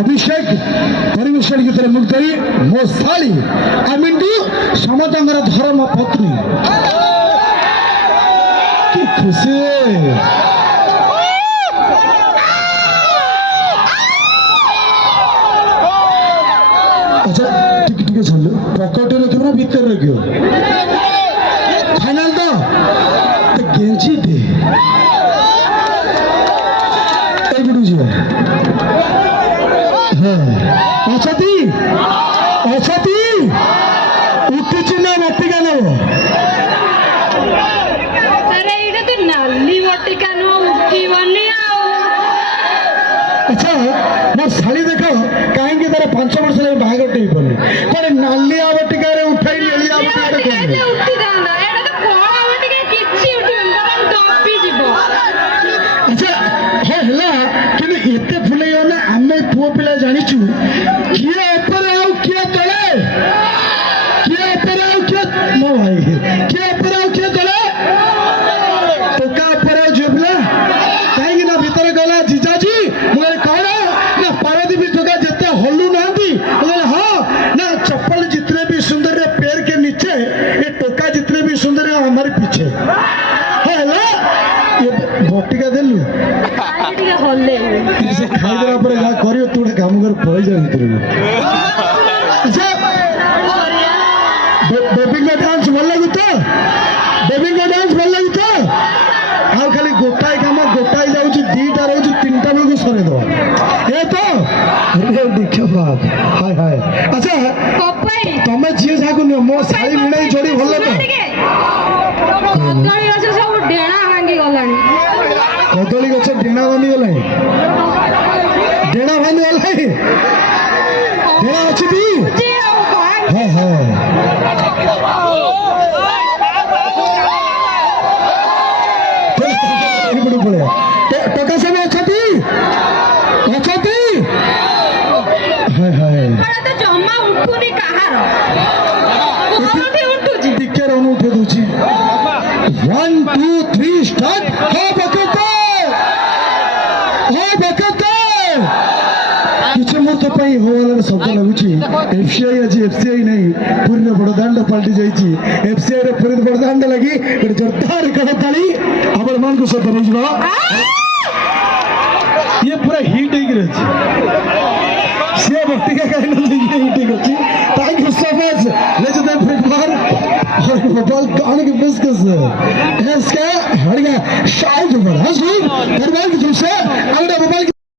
अभिषेक परिवेशन गीत मुग्धरी मो शाली आ मिंटू समतंगर धर्म पत्नी की खुशी अच्छा टिके टिके चल पकेट रखियो ना भीतर रखियो फाइनल तो गेंजी दे अछती अछती उठी ना बटिका नब अरे ये तो नाली बटिका नो उठीबनी अच्छा मो शाली देख कहीं तार 5 वर्ष बाहर टे पड़े कौन नाली बटिका उठाई लेलिया उठी जांदा एटा तो कोळा बटिका किछि उठीबन तमन टॉपी जीवो अच्छा हे हला कि एते फुलैयो ना आमे पुओ पिला जानिचु किए ऊपर आउ किए तळे किए ऊपर आउ किए मो भाई किए ऊपर आउ किए तळे टोका ऊपर आउ जुबला काहे ना भीतर गला जीजाजी मोर कौन ना पारदी भी टोका जते हल्लू नांदी बोले हां ना चप्पल जितने भी सुंदर है पैर के नीचे ये टोका जितने भी सुंदर है हमारे पीछे हेला ये बटिका देलु ଟିକେ ହଲେ से खाई देला पर जा करियो तू काम कर पहुंच जा भीतर अच्छा बेबी का डांस भल लागु तो बेबी का डांस भल लागु तो आ खाली गोटाई काम गोटाई जाउची दीटा रहउची तीनटा बेलु सरे दो ए तो अरे देखो बाप हाय हाय अच्छा ପପାଇ तमे जिए जाकु न मो साड़ी मिणाई जोड़ी भल तो କଦଳୀ ଗଛ ସବୁ ଡେଣା ଭାଙ୍ଗି गलानी कदली गछ डेणा बांधी गला डेणा बांधी गला डेणा अच्छी थी हाँ हाँ टका सब अच्छा थी हाय हाय तो जमा उठुनी काहार उठुनी उठुची टिके रन उठे दूची 1 2 3 स्टार्ट हो बकते किछ मुहूर्त पई होवाला शब्द लागुची एफसीआई आज एफसीआई नहीं पूर्ण बड़दांड पलटी जाईची एफसीआई रे पूर्ण बड़दांड लगी एक जोरदार कड़ताली आपण मान को सब बनी जवा ये पूरा हिट हो गई से भक्ति का कहना ये हिट हो गई thank you so much let's the prepare और मोबाइल गाने के बिस्कस इसका हड़गा शायद बड़ा सुन मोबाइल तुमसे अगला मोबाइल